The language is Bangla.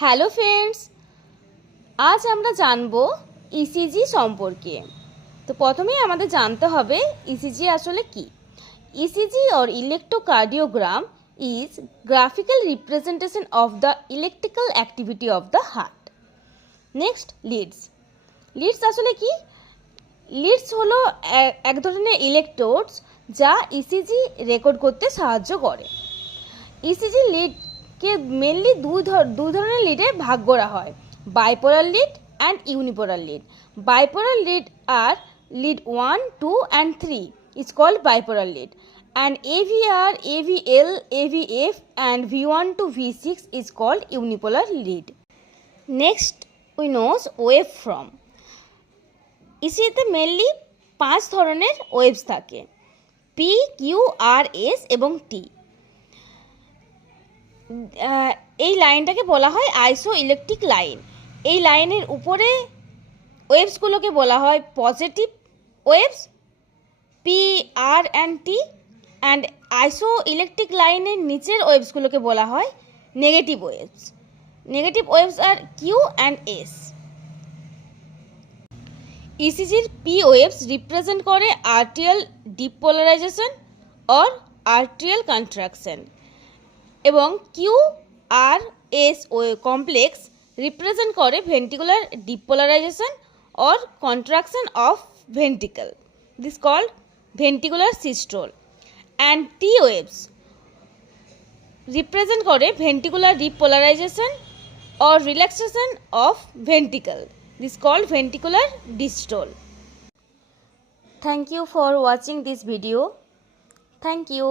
হ্যালো ফ্রেন্ডস, আজ আমরা জানবো ইসিজি সম্পর্কে। তো প্রথমেই আমাদের জানতে হবে ইসিজি আসলে কি। ECG or electrocardiogram is graphical representation of the electrical activity of the heart. Next, leads. Leads আসলে কি? লিডস হলো এক ধরনের ইলেকট্রোডস যা ইসিজি রেকর্ড করতে সাহায্য করে। ইসিজি লিডকে মেনলি দুই ধরনের লিডে ভাগ করা হয়, bipolar lead and unipolar lead. Bipolar lead আর lead 1, 2 and 3 is called bipolar lead, and AVR, AVL, AVF and V1 to V6 is called unipolar lead. Next we knows waveform. ইসিজিতে মেনলি 5 ধরনের ওয়েভস থাকে, P, Q, R, S এবং T। এই লাইনটাকে বলা হয় আইসো ইলেকট্রিক লাইন। এই লাইনের উপরে ওয়েভসগুলোকে বলা হয় positive waves, P, R and T, and iso electric লাইনের নিচের ওয়েভসগুলোকে বলা হয় নেগেটিভ ওয়েভস। নেগেটিভ ওয়েভস আর কিউ অ্যান্ড এস। ইসিজির পি ওয়েভস রিপ্রেজেন্ট করে atrial depolarisation or atrial contraction, এবং Q R S complex represent করে ventricular depolarisation or contraction of ventricle, this called ventricular systole. And T waves represent করে ventricular depolarisation or relaxation of ventricle, this called ventricular diastole. Thank you for watching this video. Thank you.